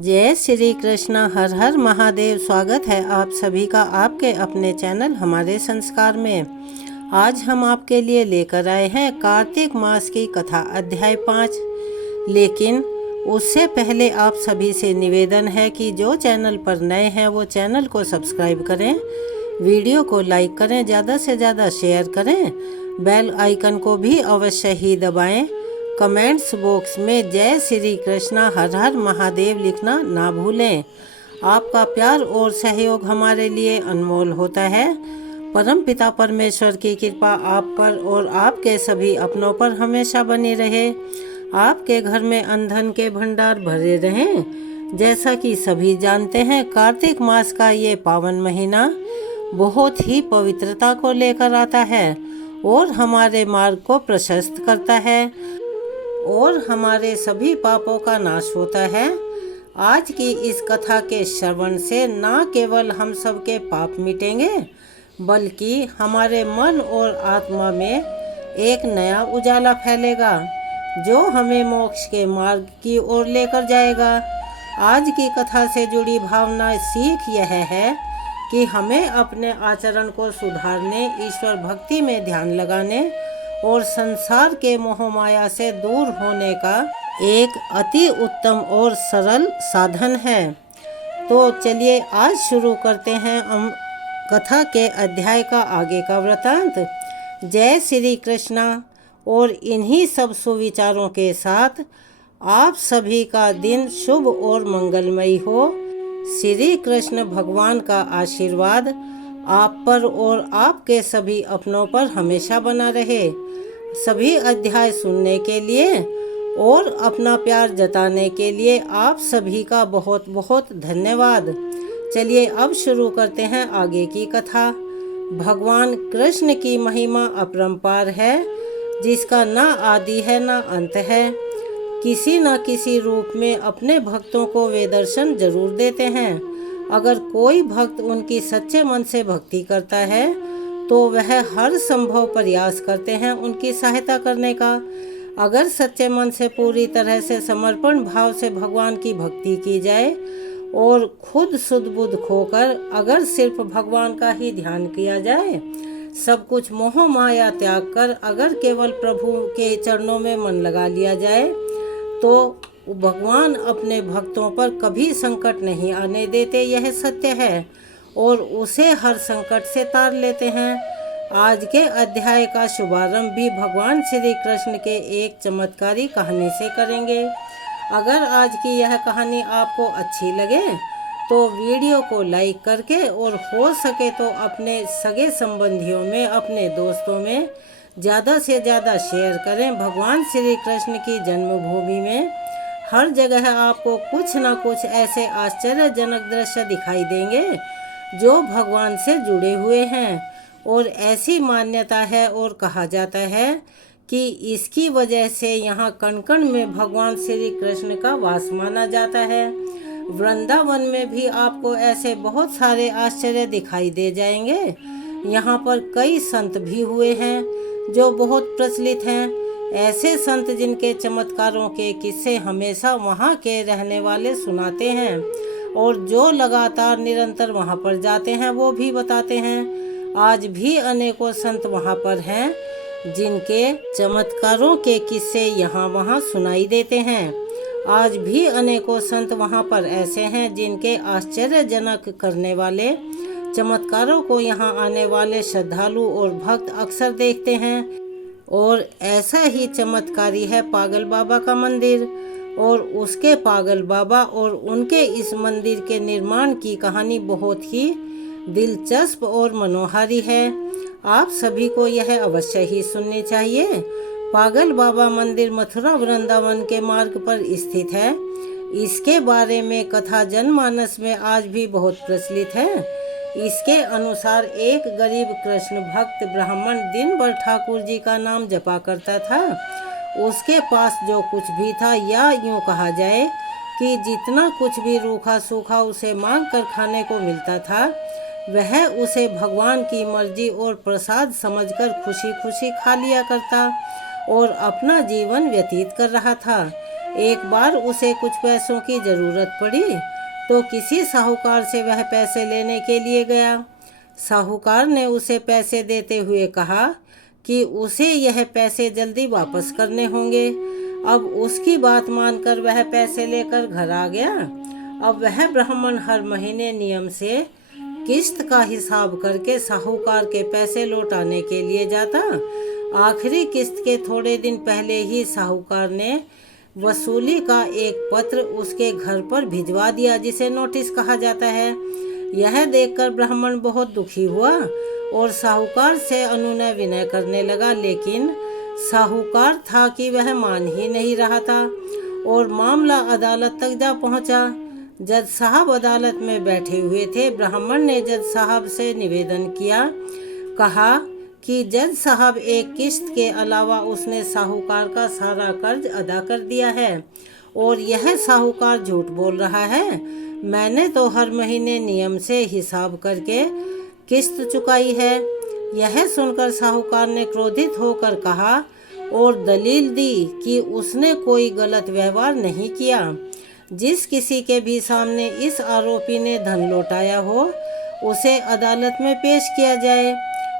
जय श्री कृष्ण। हर हर महादेव। स्वागत है आप सभी का आपके अपने चैनल हमारे संस्कार में। आज हम आपके लिए लेकर आए हैं कार्तिक मास की कथा अध्याय 5। लेकिन उससे पहले आप सभी से निवेदन है कि जो चैनल पर नए हैं वो चैनल को सब्सक्राइब करें, वीडियो को लाइक करें, ज़्यादा से ज़्यादा शेयर करें, बेल आइकन को भी अवश्य ही दबाएं। कमेंट्स बॉक्स में जय श्री कृष्णा हर हर महादेव लिखना ना भूलें। आपका प्यार और सहयोग हमारे लिए अनमोल होता है। परम पिता परमेश्वर की कृपा आप पर और आपके सभी अपनों पर हमेशा बनी रहे। आपके घर में अन्न के भंडार भरे रहें। जैसा कि सभी जानते हैं, कार्तिक मास का ये पावन महीना बहुत ही पवित्रता को लेकर आता है और हमारे मार्ग को प्रशस्त करता है और हमारे सभी पापों का नाश होता है। आज की इस कथा के श्रवण से न केवल हम सबके पाप मिटेंगे, बल्कि हमारे मन और आत्मा में एक नया उजाला फैलेगा जो हमें मोक्ष के मार्ग की ओर लेकर जाएगा। आज की कथा से जुड़ी भावना सीख यह है कि हमें अपने आचरण को सुधारने, ईश्वर भक्ति में ध्यान लगाने और संसार के मोह माया से दूर होने का एक अति उत्तम और सरल साधन है। तो चलिए आज शुरू करते हैं हम कथा के अध्याय का आगे का वृतांत। जय श्री कृष्णा। और इन्हीं सब सुविचारों के साथ आप सभी का दिन शुभ और मंगलमयी हो। श्री कृष्ण भगवान का आशीर्वाद आप पर और आपके सभी अपनों पर हमेशा बना रहे। सभी अध्याय सुनने के लिए और अपना प्यार जताने के लिए आप सभी का बहुत बहुत धन्यवाद। चलिए अब शुरू करते हैं आगे की कथा। भगवान कृष्ण की महिमा अपरंपार है, जिसका ना आदि है ना अंत है। किसी न किसी रूप में अपने भक्तों को वे दर्शन जरूर देते हैं। अगर कोई भक्त उनकी सच्चे मन से भक्ति करता है तो वह हर संभव प्रयास करते हैं उनकी सहायता करने का। अगर सच्चे मन से पूरी तरह से समर्पण भाव से भगवान की भक्ति की जाए और खुद सुध बुध खोकर अगर सिर्फ भगवान का ही ध्यान किया जाए, सब कुछ मोह माया त्याग कर अगर केवल प्रभु के चरणों में मन लगा लिया जाए, तो भगवान अपने भक्तों पर कभी संकट नहीं आने देते। यह सत्य है और उसे हर संकट से तार लेते हैं। आज के अध्याय का शुभारंभ भी भगवान श्री कृष्ण के एक चमत्कारी कहानी से करेंगे। अगर आज की यह कहानी आपको अच्छी लगे तो वीडियो को लाइक करके और हो सके तो अपने सगे संबंधियों में, अपने दोस्तों में ज़्यादा से ज़्यादा शेयर करें। भगवान श्री कृष्ण की जन्मभूमि में हर जगह आपको कुछ न कुछ ऐसे आश्चर्यजनक दृश्य दिखाई देंगे जो भगवान से जुड़े हुए हैं। और ऐसी मान्यता है और कहा जाता है कि इसकी वजह से यहाँ कण कण में भगवान श्री कृष्ण का वास माना जाता है। वृंदावन में भी आपको ऐसे बहुत सारे आश्चर्य दिखाई दे जाएंगे। यहाँ पर कई संत भी हुए हैं जो बहुत प्रचलित हैं। ऐसे संत जिनके चमत्कारों के किस्से हमेशा वहाँ के रहने वाले सुनाते हैं और जो लगातार निरंतर वहाँ पर जाते हैं वो भी बताते हैं। आज भी अनेकों संत वहाँ पर हैं जिनके चमत्कारों के किस्से यहाँ वहाँ सुनाई देते हैं। आज भी अनेकों संत वहाँ पर ऐसे हैं जिनके आश्चर्यजनक करने वाले चमत्कारों को यहाँ आने वाले श्रद्धालु और भक्त अक्सर देखते हैं। और ऐसा ही चमत्कारी है पागल बाबा का मंदिर और उसके पागल बाबा और उनके इस मंदिर के निर्माण की कहानी बहुत ही दिलचस्प और मनोहारी है। आप सभी को यह अवश्य ही सुननी चाहिए। पागल बाबा मंदिर मथुरा वृंदावन के मार्ग पर स्थित है। इसके बारे में कथा जनमानस में आज भी बहुत प्रचलित है। इसके अनुसार एक गरीब कृष्ण भक्त ब्राह्मण दिन भर ठाकुर जी का नाम जपा करता था। उसके पास जो कुछ भी था, या यूँ कहा जाए कि जितना कुछ भी रूखा सूखा उसे मांग कर खाने को मिलता था, वह उसे भगवान की मर्जी और प्रसाद समझकर खुशी खुशी खा लिया करता और अपना जीवन व्यतीत कर रहा था। एक बार उसे कुछ पैसों की ज़रूरत पड़ी तो किसी साहूकार से वह पैसे लेने के लिए गया। साहूकार ने उसे पैसे देते हुए कहा कि उसे यह पैसे जल्दी वापस करने होंगे। अब उसकी बात मानकर वह पैसे लेकर घर आ गया। अब वह ब्राह्मण हर महीने नियम से किस्त का हिसाब करके साहूकार के पैसे लौटाने के लिए जाता। आखिरी किस्त के थोड़े दिन पहले ही साहूकार ने वसूली का एक पत्र उसके घर पर भिजवा दिया, जिसे नोटिस कहा जाता है। यह देखकर ब्राह्मण बहुत दुखी हुआ और साहूकार से अनुनय विनय करने लगा, लेकिन साहूकार था कि वह मान ही नहीं रहा था और मामला अदालत तक जा पहुंचा। जज साहब अदालत में बैठे हुए थे। ब्राह्मण ने जज साहब से निवेदन किया, कहा कि जज साहब, एक किस्त के अलावा उसने साहूकार का सारा कर्ज अदा कर दिया है और यह साहूकार झूठ बोल रहा है। मैंने तो हर महीने नियम से हिसाब करके किस्त चुकाई है। यह सुनकर साहूकार ने क्रोधित होकर कहा और दलील दी कि उसने कोई गलत व्यवहार नहीं किया। जिस किसी के भी सामने इस आरोपी ने धन लौटाया हो उसे अदालत में पेश किया जाए।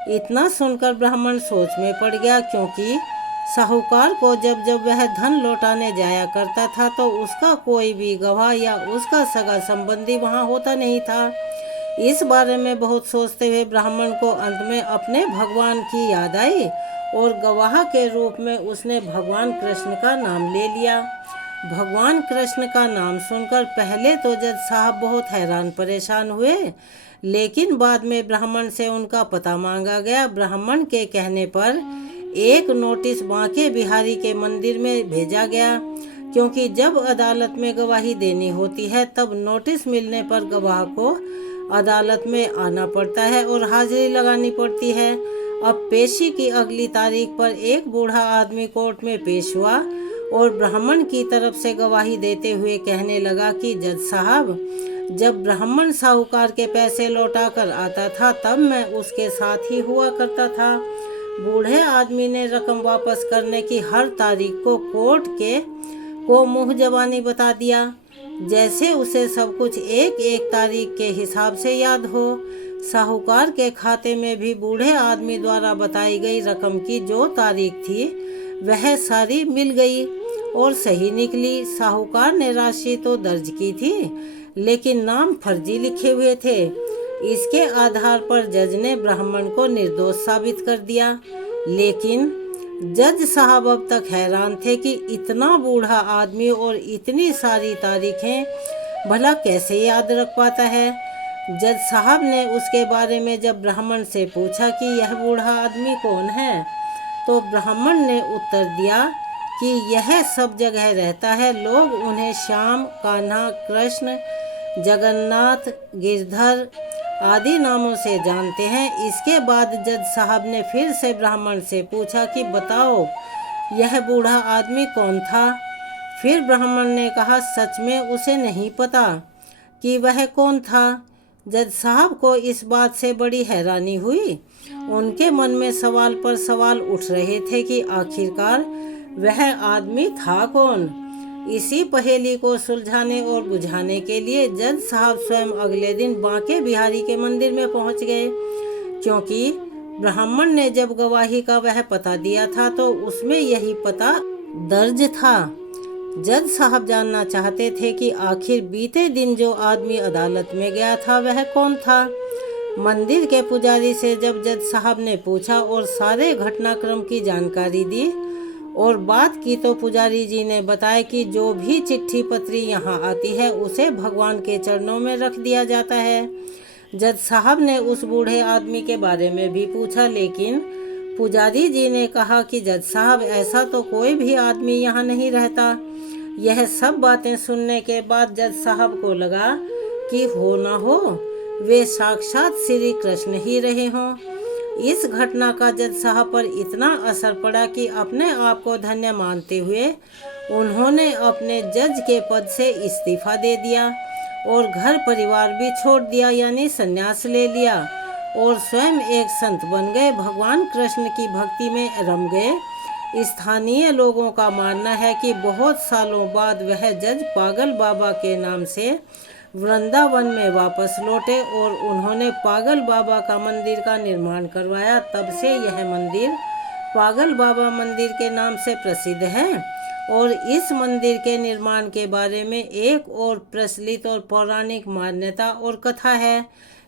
इतना सुनकर ब्राह्मण सोच में पड़ गया, क्योंकि साहूकार को जब जब वह धन लौटाने जाया करता था तो उसका कोई भी गवाह या उसका सगा संबंधी वहां होता नहीं था। इस बारे में बहुत सोचते हुए ब्राह्मण को अंत में अपने भगवान की याद आई और गवाह के रूप में उसने भगवान कृष्ण का नाम ले लिया। भगवान कृष्ण का नाम सुनकर पहले तो जज साहब बहुत हैरान परेशान हुए, लेकिन बाद में ब्राह्मण से उनका पता मांगा गया। ब्राह्मण के कहने पर एक नोटिस बांके बिहारी के मंदिर में भेजा गया, क्योंकि जब अदालत में गवाही देनी होती है तब नोटिस मिलने पर गवाह को अदालत में आना पड़ता है और हाजिरी लगानी पड़ती है। अब पेशी की अगली तारीख पर एक बूढ़ा आदमी कोर्ट में पेश हुआ और ब्राह्मण की तरफ से गवाही देते हुए कहने लगा कि जज साहब, जब ब्राह्मण साहूकार के पैसे लौटा कर आता था तब मैं उसके साथ ही हुआ करता था। बूढ़े आदमी ने रकम वापस करने की हर तारीख को कोर्ट को मुँह जबानी बता दिया, जैसे उसे सब कुछ एक एक तारीख के हिसाब से याद हो। साहूकार के खाते में भी बूढ़े आदमी द्वारा बताई गई रकम की जो तारीख थी वह सारी मिल गई और सही निकली। साहूकार ने राशि तो दर्ज की थी, लेकिन नाम फर्जी लिखे हुए थे। इसके आधार पर जज ने ब्राह्मण को निर्दोष साबित कर दिया, लेकिन जज साहब अब तक हैरान थे कि इतना बूढ़ा आदमी और इतनी सारी तारीखें भला कैसे याद रख पाता है। जज साहब ने उसके बारे में जब ब्राह्मण से पूछा कि यह बूढ़ा आदमी कौन है, तो ब्राह्मण ने उत्तर दिया कि यह सब जगह रहता है। लोग उन्हें श्याम, कान्हा, कृष्ण, जगन्नाथ, गिरधर आदि नामों से जानते हैं। इसके बाद जज साहब ने फिर से ब्राह्मण से पूछा कि बताओ, यह बूढ़ा आदमी कौन था। फिर ब्राह्मण ने कहा, सच में उसे नहीं पता कि वह कौन था। जज साहब को इस बात से बड़ी हैरानी हुई। उनके मन में सवाल पर सवाल उठ रहे थे कि आखिरकार वह आदमी था कौन। इसी पहेली को सुलझाने और बुझाने के लिए जज साहब स्वयं अगले दिन बांके बिहारी के मंदिर में पहुंच गए, क्योंकि ब्राह्मण ने जब गवाही का वह पता दिया था तो उसमें यही पता दर्ज था। जज साहब जानना चाहते थे कि आखिर बीते दिन जो आदमी अदालत में गया था वह कौन था। मंदिर के पुजारी से जब जज साहब ने पूछा और सारे घटनाक्रम की जानकारी दी और बात की तो पुजारी जी ने बताया कि जो भी चिट्ठी पत्री यहाँ आती है उसे भगवान के चरणों में रख दिया जाता है। जज साहब ने उस बूढ़े आदमी के बारे में भी पूछा, लेकिन पुजारी जी ने कहा कि जज साहब, ऐसा तो कोई भी आदमी यहाँ नहीं रहता। यह सब बातें सुनने के बाद जज साहब को लगा कि हो ना हो वे साक्षात श्री कृष्ण ही रहे हों। इस घटना का जज साहब पर इतना असर पड़ा कि अपने आप को धन्य मानते हुए उन्होंने अपने जज के पद से इस्तीफा दे दिया और घर परिवार भी छोड़ दिया, यानी संन्यास ले लिया और स्वयं एक संत बन गए। भगवान कृष्ण की भक्ति में रम गए। स्थानीय लोगों का मानना है कि बहुत सालों बाद वह जज पागल बाबा के नाम से वृंदावन में वापस लौटे और उन्होंने पागल बाबा का मंदिर का निर्माण करवाया। तब से यह मंदिर पागल बाबा मंदिर के नाम से प्रसिद्ध है। और इस मंदिर के निर्माण के बारे में एक और प्रचलित और पौराणिक मान्यता और कथा है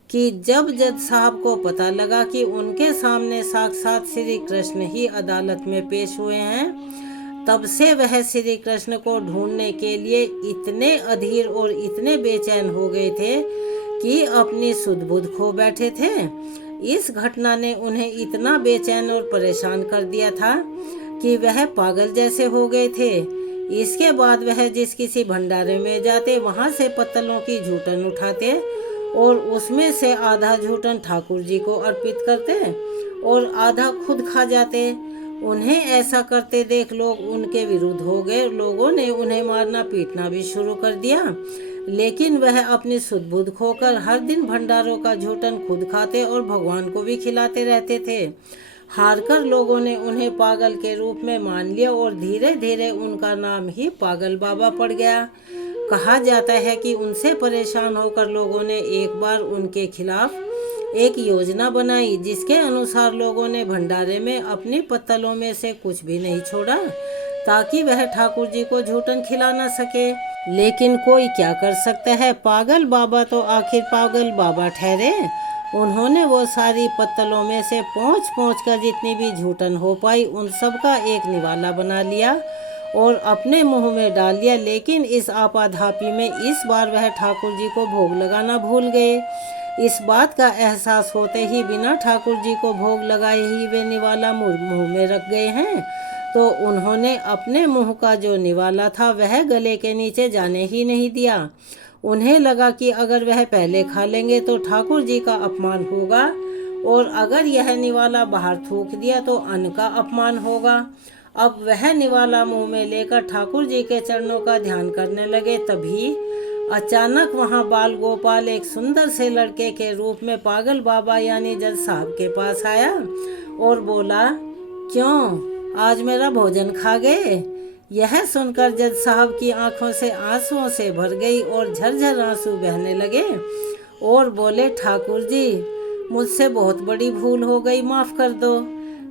कि जब जज साहब को पता लगा कि उनके सामने साक्षात श्री कृष्ण ही अदालत में पेश हुए हैं, तब से वह श्री कृष्ण को ढूंढने के लिए इतने अधीर और इतने बेचैन हो गए थे कि अपनी सुध बुध खो बैठे थे। इस घटना ने उन्हें इतना बेचैन और परेशान कर दिया था कि वह पागल जैसे हो गए थे। इसके बाद वह जिस किसी भंडारे में जाते, वहां से पत्तलों की झूठन उठाते और उसमें से आधा झूठन ठाकुर जी को अर्पित करते और आधा खुद खा जाते। उन्हें ऐसा करते देख लोग उनके विरुद्ध हो गए। लोगों ने उन्हें मारना पीटना भी शुरू कर दिया, लेकिन वह अपनी सुध बुध खोकर हर दिन भंडारों का झूठन खुद खाते और भगवान को भी खिलाते रहते थे। हारकर लोगों ने उन्हें पागल के रूप में मान लिया और धीरे धीरे उनका नाम ही पागल बाबा पड़ गया। कहा जाता है कि उनसे परेशान होकर लोगों ने एक बार उनके खिलाफ एक योजना बनाई, जिसके अनुसार लोगों ने भंडारे में अपनी पत्तलों में से कुछ भी नहीं छोड़ा ताकि वह ठाकुर जी को झूठन खिला ना सके। लेकिन कोई क्या कर सकता है, पागल बाबा तो आखिर पागल बाबा ठहरे। उन्होंने वो सारी पत्तलों में से पहुँच कर जितनी भी झूठन हो पाई उन सब का एक निवाला बना लिया और अपने मुंह में डाल लिया। लेकिन इस आपाधापी में इस बार वह ठाकुर जी को भोग लगाना भूल गए। इस बात का एहसास होते ही बिना ठाकुर जी को भोग लगाए ही वे निवाला मुंह में रख गए हैं, तो उन्होंने अपने मुंह का जो निवाला था वह गले के नीचे जाने ही नहीं दिया। उन्हें लगा कि अगर वह पहले खा लेंगे तो ठाकुर जी का अपमान होगा और अगर यह निवाला बाहर थूक दिया तो अन्न का अपमान होगा। अब वह निवाला मुंह में लेकर ठाकुर जी के चरणों का ध्यान करने लगे। तभी अचानक वहां बाल गोपाल एक सुंदर से लड़के के रूप में पागल बाबा यानी जज साहब के पास आया और बोला, क्यों आज मेरा भोजन खा गए? यह सुनकर जज साहब की आंखों से आंसुओं से भर गई और झरझर आंसू बहने लगे और बोले, ठाकुर जी मुझसे बहुत बड़ी भूल हो गई, माफ़ कर दो।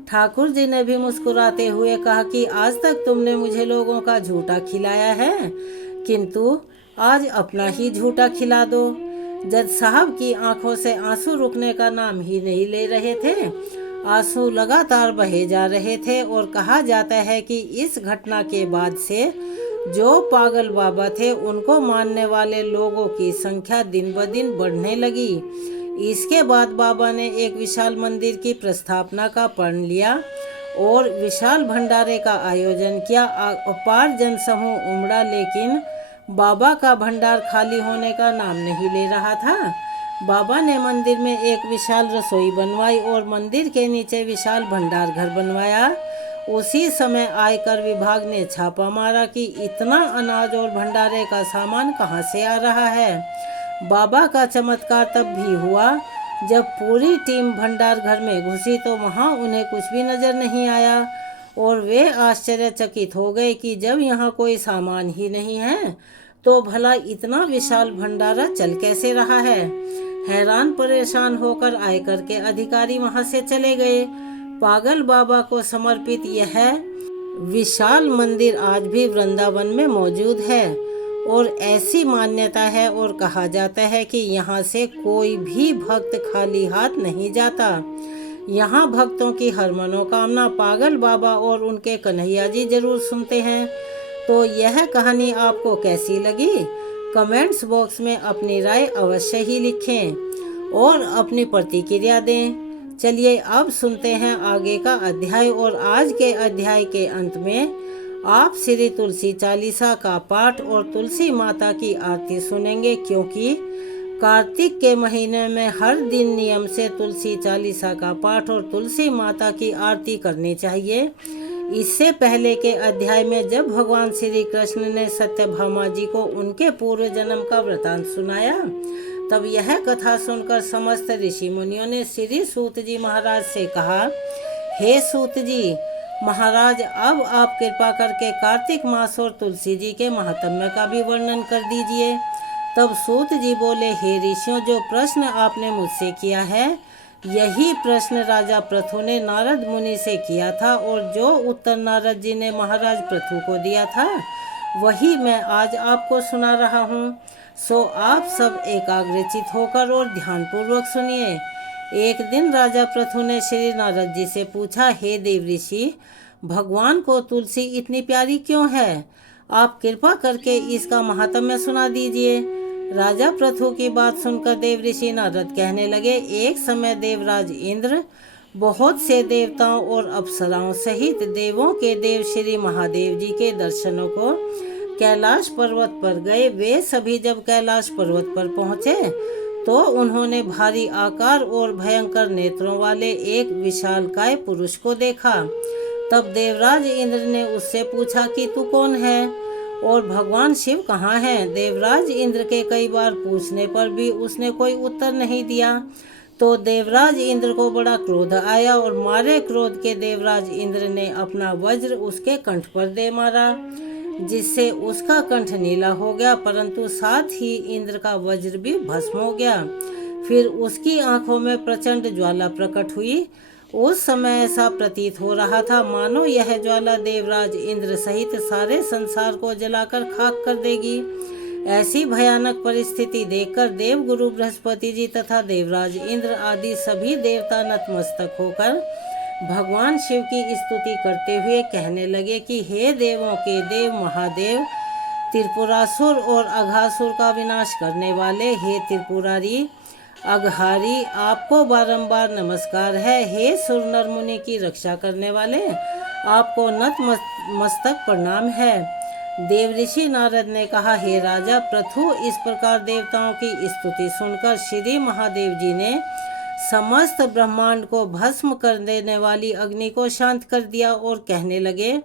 ठाकुर जी ने भी मुस्कुराते हुए कहा कि आज तक तुमने मुझे लोगों का झूठा खिलाया है, किंतु आज अपना ही झूठा खिला दो। जज साहब की आंखों से आंसू रुकने का नाम ही नहीं ले रहे थे। आंसू लगातार बहे जा रहे थे और कहा जाता है कि इस घटना के बाद से जो पागल बाबा थे उनको मानने वाले लोगों की संख्या दिन ब दिन बढ़ने लगी। इसके बाद बाबा ने एक विशाल मंदिर की प्रस्थापना का प्रण लिया और विशाल भंडारे का आयोजन किया। अपार जनसमूह उमड़ा, लेकिन बाबा का भंडार खाली होने का नाम नहीं ले रहा था। बाबा ने मंदिर में एक विशाल रसोई बनवाई और मंदिर के नीचे विशाल भंडार घर बनवाया। उसी समय आयकर विभाग ने छापा मारा कि इतना अनाज और भंडारे का सामान कहाँ से आ रहा है। बाबा का चमत्कार तब भी हुआ जब पूरी टीम भंडार घर में घुसी तो वहाँ उन्हें कुछ भी नजर नहीं आया और वे आश्चर्यचकित हो गए कि जब यहाँ कोई सामान ही नहीं है तो भला इतना विशाल भंडारा चल कैसे रहा है। हैरान परेशान होकर आयकर के अधिकारी वहां से चले गए। पागल बाबा को समर्पित यह विशाल मंदिर आज भी वृंदावन में मौजूद है और ऐसी मान्यता है और कहा जाता है कि यहाँ से कोई भी भक्त खाली हाथ नहीं जाता। यहाँ भक्तों की हर मनोकामना पागल बाबा और उनके कन्हैया जी जरूर सुनते हैं। तो यह कहानी आपको कैसी लगी? कमेंट्स बॉक्स में अपनी राय अवश्य ही लिखें और अपनी प्रतिक्रिया दें। चलिए अब सुनते हैं आगे का अध्याय और आज के अध्याय के अंत में आप श्री तुलसी चालीसा का पाठ और तुलसी माता की आरती सुनेंगे, क्योंकि कार्तिक के महीने में हर दिन नियम से तुलसी चालीसा का पाठ और तुलसी माता की आरती करनी चाहिए। इससे पहले के अध्याय में जब भगवान श्री कृष्ण ने सत्यभामा जी को उनके पूर्व जन्म का वृतांत सुनाया, तब यह कथा सुनकर समस्त ऋषि मुनियों ने श्री सूत जी महाराज से कहा, हे सूत जी, महाराज, अब आप कृपा करके कार्तिक मास और तुलसी जी के महात्म्य का भी वर्णन कर दीजिए। तब सूत जी बोले, हे ऋषियों, जो प्रश्न आपने मुझसे किया है, यही प्रश्न राजा पृथु ने नारद मुनि से किया था, और जो उत्तर नारद जी ने महाराज पृथु को दिया था, वही मैं आज आपको सुना रहा हूँ। सो आप सब एकाग्रचित होकर और ध्यानपूर्वक सुनिए। एक दिन राजा पृथु ने श्री नारद जी से पूछा, हे देव ऋषि, भगवान को तुलसी इतनी प्यारी क्यों है? आप कृपा करके इसका महात्म्य सुना दीजिए। राजा पृथु की बात सुनकर देव ऋषि नारद कहने लगे, एक समय देवराज इंद्र बहुत से देवताओं और अप्सराओं सहित देवों के देव श्री महादेव जी के दर्शनों को कैलाश पर्वत पर गए। वे सभी जब कैलाश पर्वत पर पहुँचे तो उन्होंने भारी आकार और भयंकर नेत्रों वाले एक विशालकाय पुरुष को देखा। तब देवराज इंद्र ने उससे पूछा कि तू कौन है और भगवान शिव कहाँ हैं? देवराज इंद्र के कई बार पूछने पर भी उसने कोई उत्तर नहीं दिया। तो देवराज इंद्र को बड़ा क्रोध आया और मारे क्रोध के देवराज इंद्र ने अपना वज्र उसके कंठ पर दे मारा, जिससे उसका कंठ नीला हो गया, परंतु साथ ही इंद्र का वज्र भी भस्म हो गया। फिर उसकी आंखों में प्रचंड ज्वाला प्रकट हुई। उस समय ऐसा प्रतीत हो रहा था मानो यह ज्वाला देवराज इंद्र सहित सारे संसार को जलाकर खाक कर देगी। ऐसी भयानक परिस्थिति देखकर देवगुरु बृहस्पति जी तथा देवराज इंद्र आदि सभी देवता नतमस्तक होकर भगवान शिव की स्तुति करते हुए कहने लगे कि हे देवों के देव महादेव, त्रिपुरासुर और अघासुर का विनाश करने वाले, हे त्रिपुरारी अघहारी, आपको बारंबार नमस्कार है। हे सुर नर मुनि की रक्षा करने वाले, आपको नतमस्तक प्रणाम है। देव ऋषि नारद ने कहा, हे राजा पृथु, इस प्रकार देवताओं की स्तुति सुनकर श्री महादेव जी ने समस्त ब्रह्मांड को भस्म कर देने वाली अग्नि को शांत कर दिया और कहने लगे,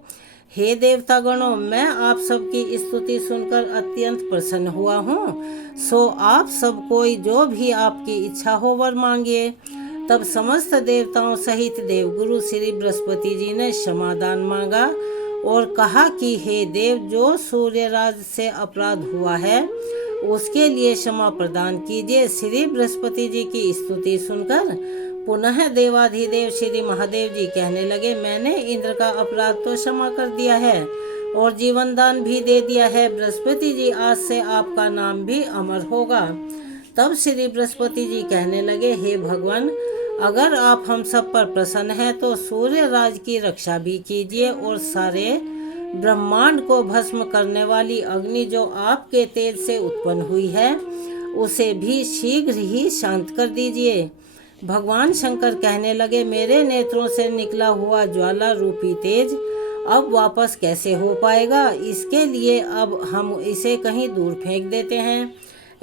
हे देवतागणों, मैं आप सबकी स्तुति सुनकर अत्यंत प्रसन्न हुआ हूँ। सो आप सब कोई जो भी आपकी इच्छा हो वर मांगिए। तब समस्त देवताओं सहित देवगुरु श्री बृहस्पति जी ने क्षमादान मांगा और कहा कि हे देव, जो सूर्यराज से अपराध हुआ है उसके लिए क्षमा प्रदान कीजिए। श्री बृहस्पति जी की स्तुति सुनकर पुनः देवाधिदेव श्री महादेव जी कहने लगे, मैंने इंद्र का अपराध तो क्षमा कर दिया है और जीवन दान भी दे दिया है। बृहस्पति जी, आज से आपका नाम भी अमर होगा। तब श्री बृहस्पति जी कहने लगे, हे भगवान, अगर आप हम सब पर प्रसन्न हैं तो सूर्य राज की रक्षा भी कीजिए और सारे ब्रह्मांड को भस्म करने वाली अग्नि जो आपके तेज से उत्पन्न हुई है उसे भी शीघ्र ही शांत कर दीजिए। भगवान शंकर कहने लगे, मेरे नेत्रों से निकला हुआ ज्वाला रूपी तेज अब वापस कैसे हो पाएगा? इसके लिए अब हम इसे कहीं दूर फेंक देते हैं।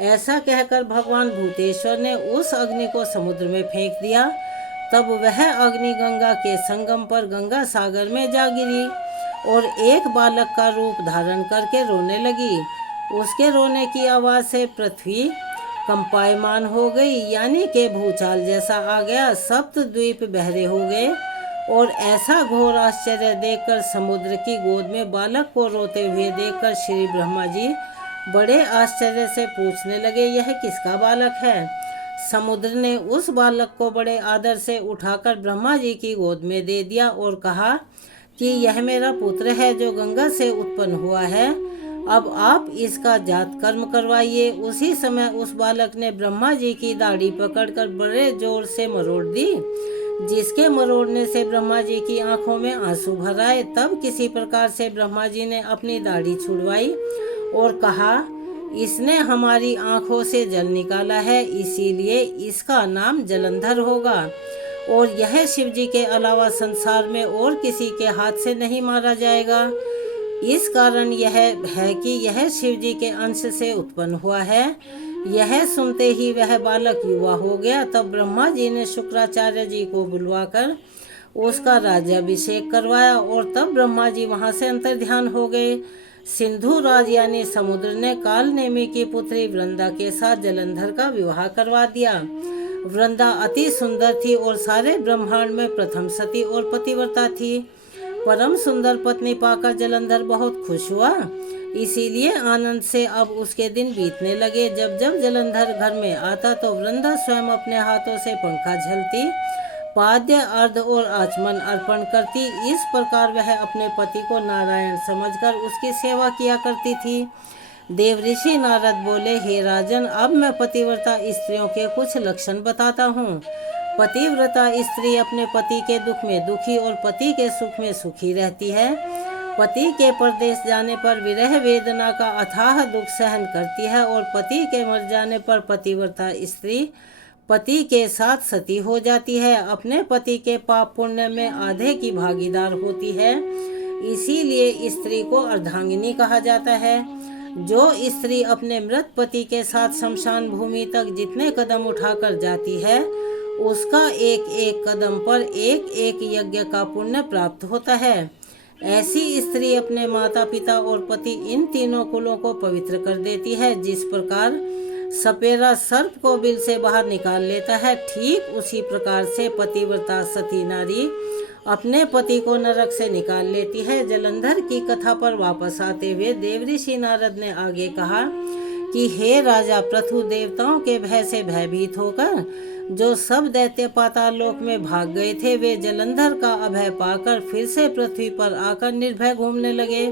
ऐसा कहकर भगवान भूतेश्वर ने उस अग्नि को समुद्र में फेंक दिया। तब वह अग्नि गंगा के संगम पर गंगा सागर में जा गिरी और एक बालक का रूप धारण करके रोने लगी। उसके रोने की आवाज़ से पृथ्वी कंपायमान हो गई, यानी कि भूचाल जैसा आ गया। सप्त द्वीप बहरे हो गए और ऐसा घोर आश्चर्य देखकर समुद्र की गोद में बालक को रोते हुए देखकर श्री ब्रह्मा जी बड़े आश्चर्य से पूछने लगे, यह किसका बालक है? समुद्र ने उस बालक को बड़े आदर से उठाकर ब्रह्मा जी की गोद में दे दिया और कहा कि यह मेरा पुत्र है जो गंगा से उत्पन्न हुआ है। अब आप इसका जात कर्म करवाइए। उसी समय उस बालक ने ब्रह्मा जी की दाढ़ी पकड़कर बड़े जोर से मरोड़ दी, जिसके मरोड़ने से ब्रह्मा जी की आंखों में आंसू भर आए। तब किसी प्रकार से ब्रह्मा जी ने अपनी दाढ़ी छुड़वाई और कहा, इसने हमारी आंखों से जल निकाला है, इसीलिए इसका नाम जलंधर होगा और यह शिव जी के अलावा संसार में और किसी के हाथ से नहीं मारा जाएगा। इस कारण यह है कि यह शिव जी के अंश से उत्पन्न हुआ है। यह सुनते ही वह बालक युवा हो गया। तब ब्रह्मा जी ने शुक्राचार्य जी को बुलवाकर उसका राज्याभिषेक करवाया और तब ब्रह्मा जी वहां से अंतर्ध्यान हो गए। सिंधु राज यानी समुद्र ने काल नेमी की पुत्री वृंदा के साथ जलंधर का विवाह करवा दिया। वृंदा अति सुंदर थी और सारे ब्रह्मांड में प्रथम सती और पतिव्रता थी। परम सुंदर पत्नी पाकर जलंधर बहुत खुश हुआ। इसीलिए आनंद से अब उसके दिन बीतने लगे। जब जब जलंधर घर में आता तो वृंदा स्वयं अपने हाथों से पंखा झलती, पाद्य अर्ध और आचमन अर्पण करती। इस प्रकार वह अपने पति को नारायण समझकर उसकी सेवा किया करती थी। देव ऋषि नारद बोले, हे राजन, अब मैं पतिव्रता स्त्रियों के कुछ लक्षण बताता हूँ। पतिव्रता स्त्री अपने पति के दुख में दुखी और पति के सुख में सुखी रहती है। पति के परदेश जाने पर विरह वेदना का अथाह दुख सहन करती है और पति के मर जाने पर पतिव्रता स्त्री पति के साथ सती हो जाती है। अपने पति के पाप पुण्य में आधे की भागीदार होती है। इसीलिए स्त्री को अर्धांगिनी कहा जाता है। जो स्त्री अपने मृत पति के साथ शमशान भूमि तक जितने कदम उठाकर जाती है, उसका एक एक कदम पर एक एक यज्ञ का पुण्य प्राप्त होता है। ऐसी स्त्री अपने माता पिता और पति इन तीनों कुलों को पवित्र कर देती है। जिस प्रकार सपेरा सर्प को बिल से बाहर निकाल लेता है, ठीक उसी प्रकार से पतिव्रता सती नारी अपने पति को नरक से निकाल लेती है। जलंधर की कथा पर वापस आते हुए देवऋषि नारद ने आगे कहा कि हे राजा पृथु, देवताओं के भय से भयभीत होकर जो सब दैत्य पाताल लोक में भाग गए थे, वे जलंधर का अभय पाकर फिर से पृथ्वी पर आकर निर्भय घूमने लगे।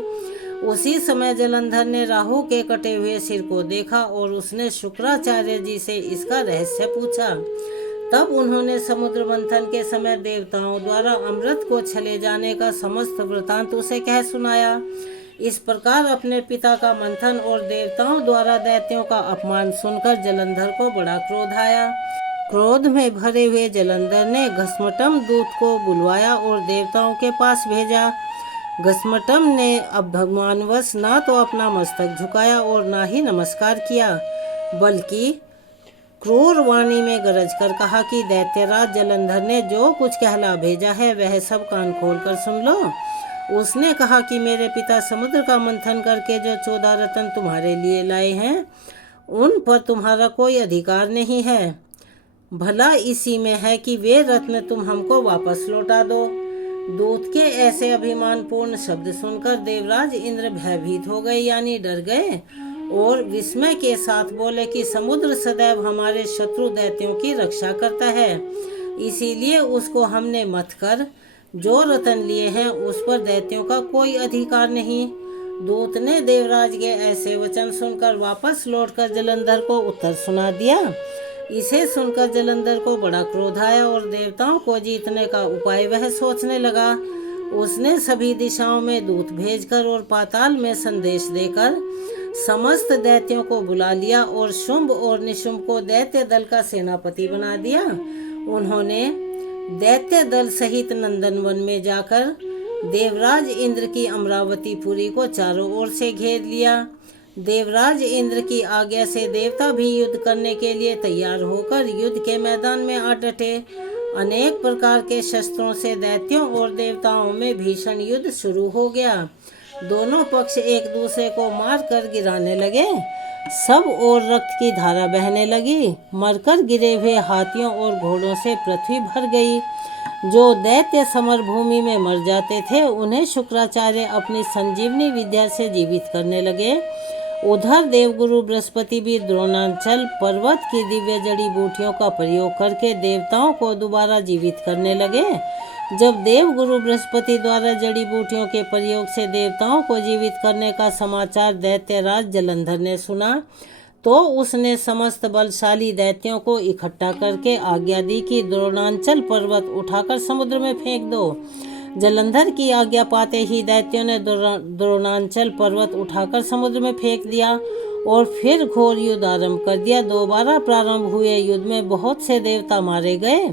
उसी समय जलंधर ने राहु के कटे हुए सिर को देखा और उसने शुक्राचार्य जी से इसका रहस्य पूछा। तब उन्होंने समुद्र मंथन के समय देवताओं द्वारा अमृत को छले जाने का समस्त वृतांत उसे कह सुनाया। इस प्रकार अपने पिता का मंथन और देवताओं द्वारा दैत्यों का अपमान सुनकर जलंधर को बड़ा क्रोध आया। क्रोध में भरे हुए जलंधर ने घस्मटम दूत को बुलवाया और देवताओं के पास भेजा। घस्मटम ने अब भगवानवश ना तो अपना मस्तक झुकाया और ना ही नमस्कार किया, बल्कि क्रूर वाणी में गरज कर कहा कि दैत्यराज जलंधर ने जो कुछ कहला भेजा है वह सब कान खोल कर सुन लो। उसने कहा कि मेरे पिता समुद्र का मंथन करके जो 14 रत्न तुम्हारे लिए लाए हैं, उन पर तुम्हारा कोई अधिकार नहीं है। भला इसी में है कि वे रत्न तुम हमको वापस लौटा दो। दूत के ऐसे अभिमानपूर्ण शब्द सुनकर देवराज इंद्र भयभीत हो गए, यानी डर गए, और विस्मय के साथ बोले कि समुद्र सदैव हमारे शत्रु दैत्यों की रक्षा करता है, इसीलिए उसको हमने मत कर जो रतन लिए हैं उस पर दैत्यों का कोई अधिकार नहीं। दूत ने देवराज के ऐसे वचन सुनकर वापस लौटकर जलंधर को उत्तर सुना दिया। इसे सुनकर जलंधर को बड़ा क्रोध आया और देवताओं को जीतने का उपाय वह सोचने लगा। उसने सभी दिशाओं में दूत भेजकर और पाताल में संदेश देकर समस्त दैत्यों को बुला लिया और शुंभ और निशुंभ को दैत्य दल का सेनापति बना दिया। उन्होंने दैत्य दल सहित नंदनवन में जाकर देवराज इंद्र की अमरावतीपुरी को चारों ओर से घेर लिया। देवराज इंद्र की आज्ञा से देवता भी युद्ध करने के लिए तैयार होकर युद्ध के मैदान में आ डटे। अनेक प्रकार के शस्त्रों से दैत्यों और देवताओं में भीषण युद्ध शुरू हो गया। दोनों पक्ष एक दूसरे को मार कर गिराने लगे। सब ओर रक्त की धारा बहने लगी। मरकर गिरे हुए हाथियों और घोड़ों से पृथ्वी भर गई। जो दैत्य समर भूमि में मर जाते थे उन्हें शुक्राचार्य अपनी संजीवनी विद्या से जीवित करने लगे। उधर देवगुरु बृहस्पति भी द्रोणांचल पर्वत की दिव्य जड़ी बूटियों का प्रयोग करके देवताओं को दोबारा जीवित करने लगे। जब देवगुरु बृहस्पति द्वारा जड़ी बूटियों के प्रयोग से देवताओं को जीवित करने का समाचार दैत्यराज जलंधर ने सुना तो उसने समस्त बलशाली दैत्यों को इकट्ठा करके आज्ञा दी कि द्रोणांचल पर्वत उठाकर समुद्र में फेंक दो। जलंधर की आज्ञा पाते ही दैत्यों ने द्रोणांचल पर्वत उठाकर समुद्र में फेंक दिया और फिर घोर युद्ध आरंभ कर दिया। दोबारा प्रारंभ हुए युद्ध में बहुत से देवता मारे गए।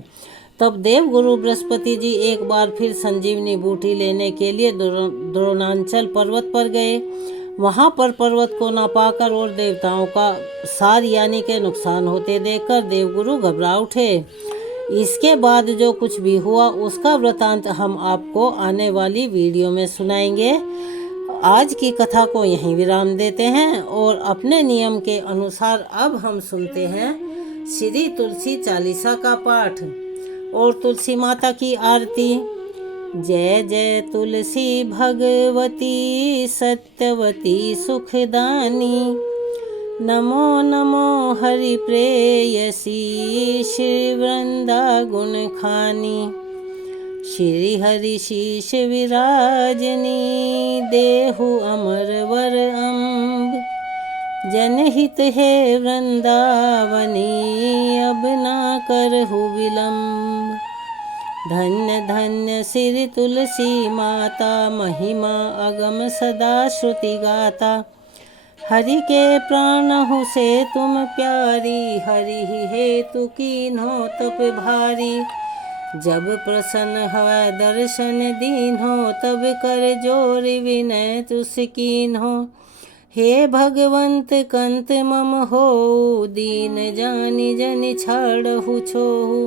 तब देवगुरु बृहस्पति जी एक बार फिर संजीवनी बूटी लेने के लिए द्रोणांचल पर्वत पर गए। वहां पर पर्वत को ना पाकर और देवताओं का सार यानी के नुकसान होते देखकर देवगुरु घबरा उठे। इसके बाद जो कुछ भी हुआ उसका वृतांत हम आपको आने वाली वीडियो में सुनाएंगे। आज की कथा को यहीं विराम देते हैं और अपने नियम के अनुसार अब हम सुनते हैं श्री तुलसी चालीसा का पाठ और तुलसी माता की आरती। जय जय तुलसी भगवती सत्यवती सुखदानी। नमो नमो हरि प्रेयसी श्री वृंदा गुण खानी। श्री हरि शीश विराजनी देहु अमर वर अम्ब। जनहित है वृंदावनी अब ना करहु विलम्ब। धन्य धन्य श्री तुलसी माता महिमा अगम सदा श्रुति गाता। हरि के प्राणहु से तुम प्यारी हरि हेतु कीन्हो तप भारी। जब प्रसन्न हवै दर्शन दीन्हो तब कर जोर विनय तुस कीन्हो। हे भगवंत कंत मम हो दीन जानि जनि छाड़हु छोहु।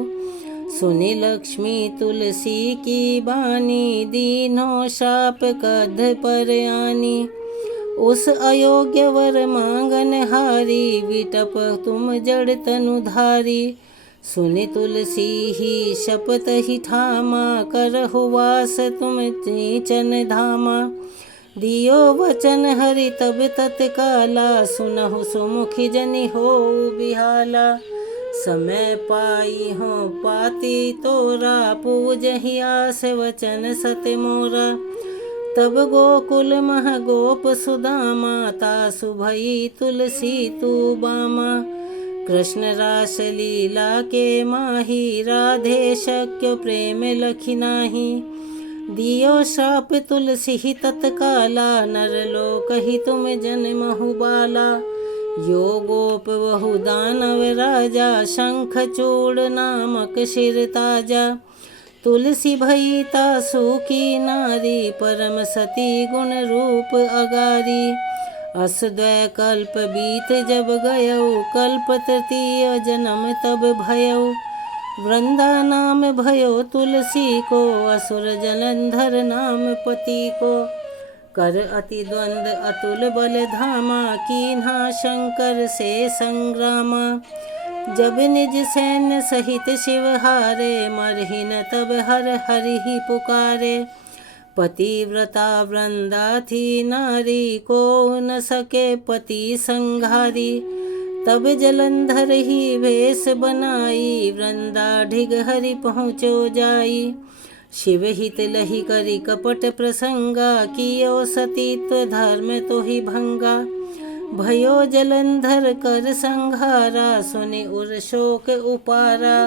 सुनि लक्ष्मी तुलसी की बानी दीन्हो शाप कध पर आनी। उस अयोग्य वर मांगन हारी विटप तुम जड़ तनु धारी। सुनि तुलसी ही शपथ ही ठामा करहु वास तुम नीचन धामा। दियो वचन हरि तब तत्काला सुनहु सुमुखी जनि हो बिहाला। समय पाई हो पाती तोरा पूजहि आस वचन सत मोरा। तब गोकुल मह गोप सुदामा तासु भई तुलसी तू बामा। कृष्ण रास लीला के माही राधे शक्य प्रेम लखी नाही। दियो शाप तुलसी ही तत्काला नर लोक ही तुम जन्महु बाला। यो गोप बहु दानव राजा शंख चूड़ नामक शिर ताजा। तुलसी भई तासु की नारी परम सती गुण रूप अगारी। अस द्वै कल्प बीत जब गयौ कल्प तृतीय जन्म तब भयौ। वृंदा नाम भयो तुलसी को असुर जलंधर नाम पति को। कर अति द्वंद अतुल बल धामा कीन्हा शंकर से संग्रामा। जब निज सैन्य सहित शिव हारे मरहि न तब हर हरि ही पुकारे। पतिव्रता वृंदा थी नारी को न सके पति संघारी। तब जलंधर ही भेष बनाई वृंदा ढिग हरि पहुँचो जाई। शिव हित लहि करि कपट प्रसंगा कियो सतीत्व धर्म तो ही भंगा। भयो जलंधर कर संहारा सुनि उर शोक उपारा।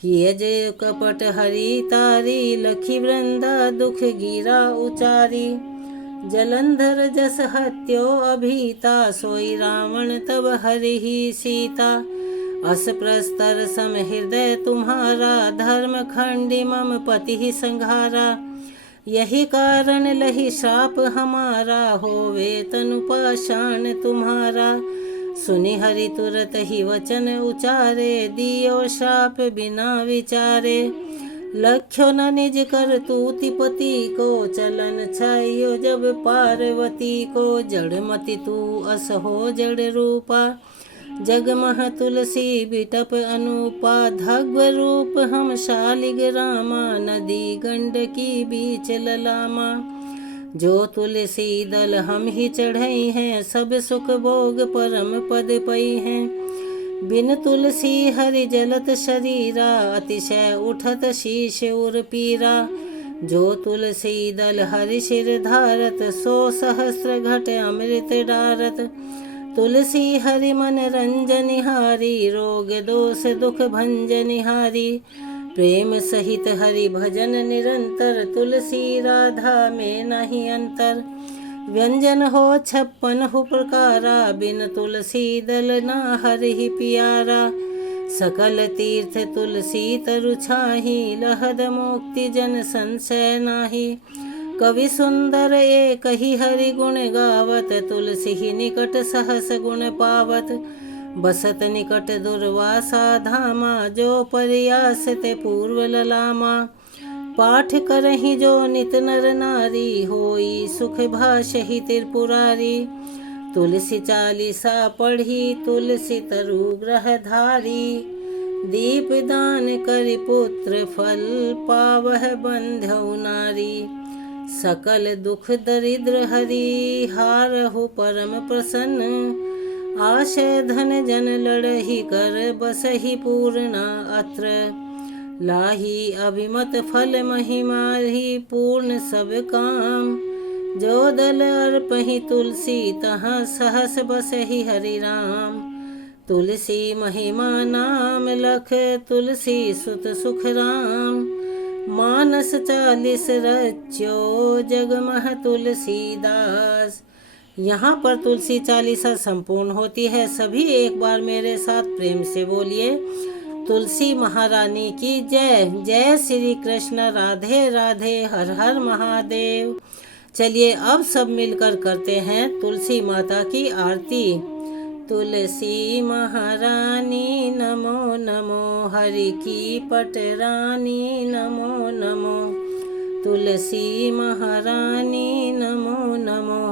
किए जय कपट हरि तारी लखी वृंदा दुख गिरा उचारी। जलंधर जस हत्यो अभीता सोई रावण तब हरि ही सीता। अस प्रस्तर सम हृदय तुम्हारा धर्म खंडी मम पति ही संघारा। यही कारण लही श्राप हमारा होवे तनु पाषाण तुम्हारा। सुनि हरि तुरत ही वचन उचारे दियो श्राप बिना विचारे। लख्यो न निज कर तूति पति को चलन छायो जब पार्वती को। जड़ मति तू अस हो जड़ रूपा जगमह तुलसी बिटप अनुपा। धग्व रूप हम शालिग रामा नदी गंडकी बीच ललामा। जो तुलसी दल हम ही चढ़ई हैं सब सुख भोग परम पद पई हैं। बिन तुलसी हरि जलत शरीरा अतिशय उठत शीश उर पीरा। जो तुलसी दल हरि शिर धारत सो सहस्र घट अमृत डारत। तुलसी हरि मन रंजनिहारी रोग दोष दुख भंजनिहारी। प्रेम सहित हरि भजन निरंतर तुलसी राधा में नहीं अंतर। व्यंजन हो 56 प्रकारा बिन तुलसी दल ना हरि ही प्यारा। सकल तीर्थ तुलसी तरु छाही लहद मुक्ति जन संशय नाही। कवि सुंदर एक ही हरि गुण गावत तुलसी ही निकट सहस गुण पावत। बसत निकट दुर्वासा धामा जो प्रयास ते पूर्व ललामा। पाठ करहि जो नित नर नारी होई सुख भाषहि त्रिपुरारी। तुलसी चालीसा पढ़ी तुलसी तरु ग्रह धारी। दीप दान करि पुत्र फल पावह बंधउ नारी। सकल दुख दरिद्र हरि हारहु परम प्रसन्न। आशय धन जन लड़हि कर बसहि पूर्णा अत्र। लाही अभिमत फल महिमाहि पूर्ण सब काम। जो दल अर्पहि तुलसी तहाँ सहस बसहि हरि राम। तुलसी महिमा नाम लख तुलसी सुत सुख राम। मानस 40 रच्यो जगमह तुलसीदास। यहाँ पर तुलसी चालीसा संपूर्ण होती है। सभी एक बार मेरे साथ प्रेम से बोलिए, तुलसी महारानी की जय। जय श्री कृष्ण, राधे राधे, हर हर महादेव। चलिए अब सब मिलकर करते हैं तुलसी माता की आरती। तुलसी महारानी नमो नमो, हरि की पटरानी नमो नमो। तुलसी महारानी नमो नमो।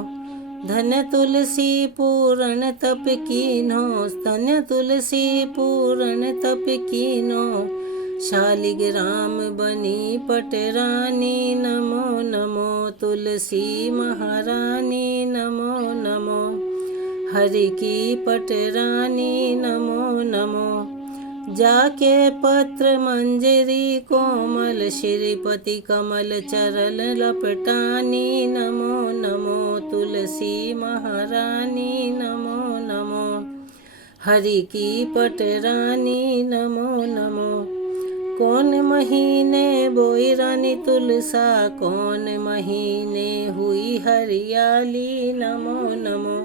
धन तुलसी पूर्ण तप कीन्हो, धन्य तुलसी पूर्ण तप कीन्हो। शालिग्राम बनी पटरानी नमो नमो। तुलसी महारानी नमो नमो, हरि की पटरानी नमो नमो। जाके पत्र मंजरी कोमल, श्रीपति कमल चरण लपटानी नमो नमो। तुलसी महारानी नमो नमो, हरि की पटरानी नमो नमो। कौन महीने बोई रानी तुलसा, कौन महीने हुई हरियाली नमो नमो।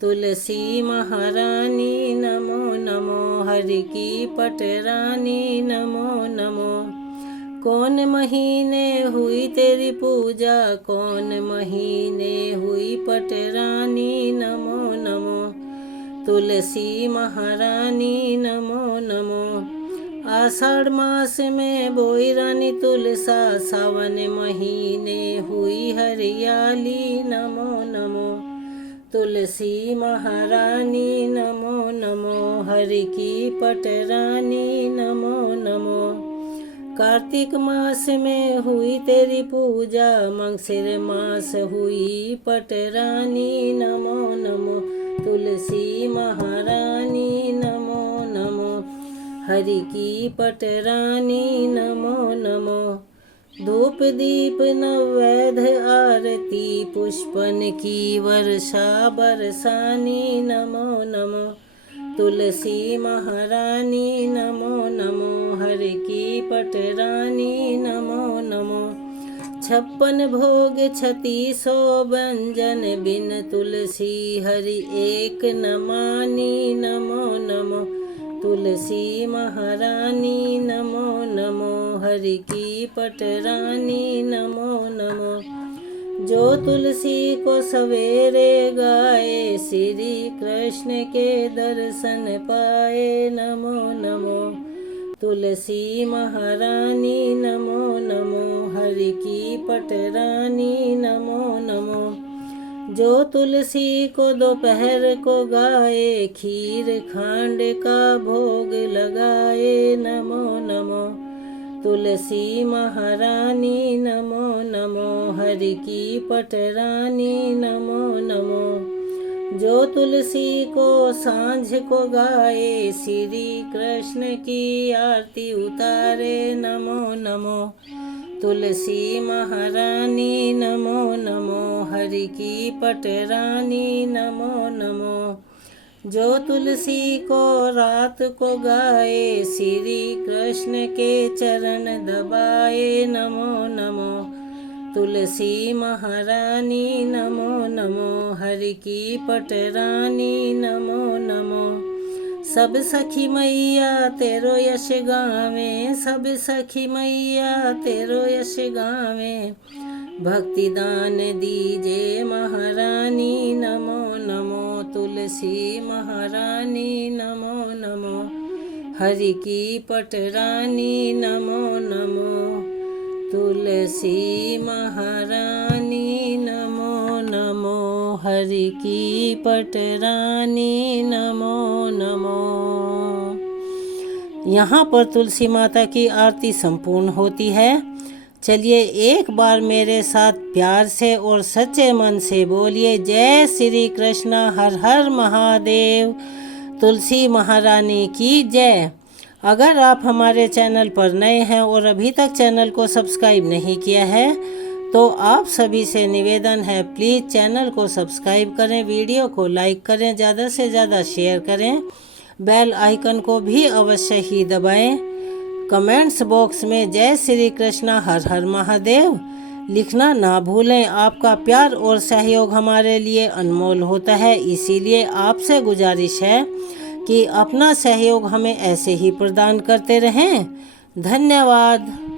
तुलसी महारानी नमो नमो, हरि की पटरानी नमो नमो। कौन महीने हुई तेरी पूजा, कौन महीने हुई पटरानी नमो नमो। तुलसी महारानी नमो नमो। आषाढ़ मास में बोई रानी तुलसा, सावन महीने हुई हरियाली नमो नमो। तुलसी महारानी नमो नमो, हरि की पटरानी नमो नमो। कार्तिक मास में हुई तेरी पूजा, मंगसिर मास हुई पटरानी नमो नमो। तुलसी महारानी नमो नमो, हरि की पटरानी नमो नमो। धूप दीप नैवेद्य आरती, पुष्पन की वर्षा बरसानी नमो नमो। तुलसी महारानी नमो नमो, हरि की पटरानी नमो नमो। 56 भोग 3600 व्यंजन, बिन तुलसी हरि एक न मानी नमो नमो। तुलसी महारानी नमो नमो, हरि की पटरानी नमो नमो। जो तुलसी को सवेरे गाए, श्री कृष्ण के दर्शन पाए नमो नमो। तुलसी महारानी नमो नमो, हरि की पटरानी नमो नमो। जो तुलसी को दोपहर को गाए, खीर खांड का भोग लगाए नमो नमो। तुलसी महारानी नमो नमो, हरि की पटरानी नमो नमो। जो तुलसी को सांझ को गाए, श्री कृष्ण की आरती उतारे नमो नमो। तुलसी महारानी नमो नमो, हरि की पटरानी नमो नमो। जो तुलसी को रात को गाए, श्री कृष्ण के चरण दबाए नमो नमो। तुलसी महारानी नमो नमो, हरि की पटरानी नमो नमो। सब सखी मैया तेरो यश गावे, सब सखी मैया तेरो यश गावे। भक्ति दान दीजे महारानी नमो नमो। तुलसी महारानी नमो नमो, हरि की पटरानी नमो नमो। तुलसी महारानी नमो नमो, हरि की पटरानी नमो नमो। यहाँ पर तुलसी माता की आरती संपूर्ण होती है। चलिए एक बार मेरे साथ प्यार से और सच्चे मन से बोलिए, जय श्री कृष्ण, हर हर महादेव, तुलसी महारानी की जय। अगर आप हमारे चैनल पर नए हैं और अभी तक चैनल को सब्सक्राइब नहीं किया है तो आप सभी से निवेदन है, प्लीज़ चैनल को सब्सक्राइब करें, वीडियो को लाइक करें, ज़्यादा से ज़्यादा शेयर करें, बेल आइकन को भी अवश्य ही दबाएं। कमेंट्स बॉक्स में जय श्री कृष्ण, हर हर महादेव लिखना ना भूलें। आपका प्यार और सहयोग हमारे लिए अनमोल होता है, इसीलिए आपसे गुजारिश है कि अपना सहयोग हमें ऐसे ही प्रदान करते रहें। धन्यवाद।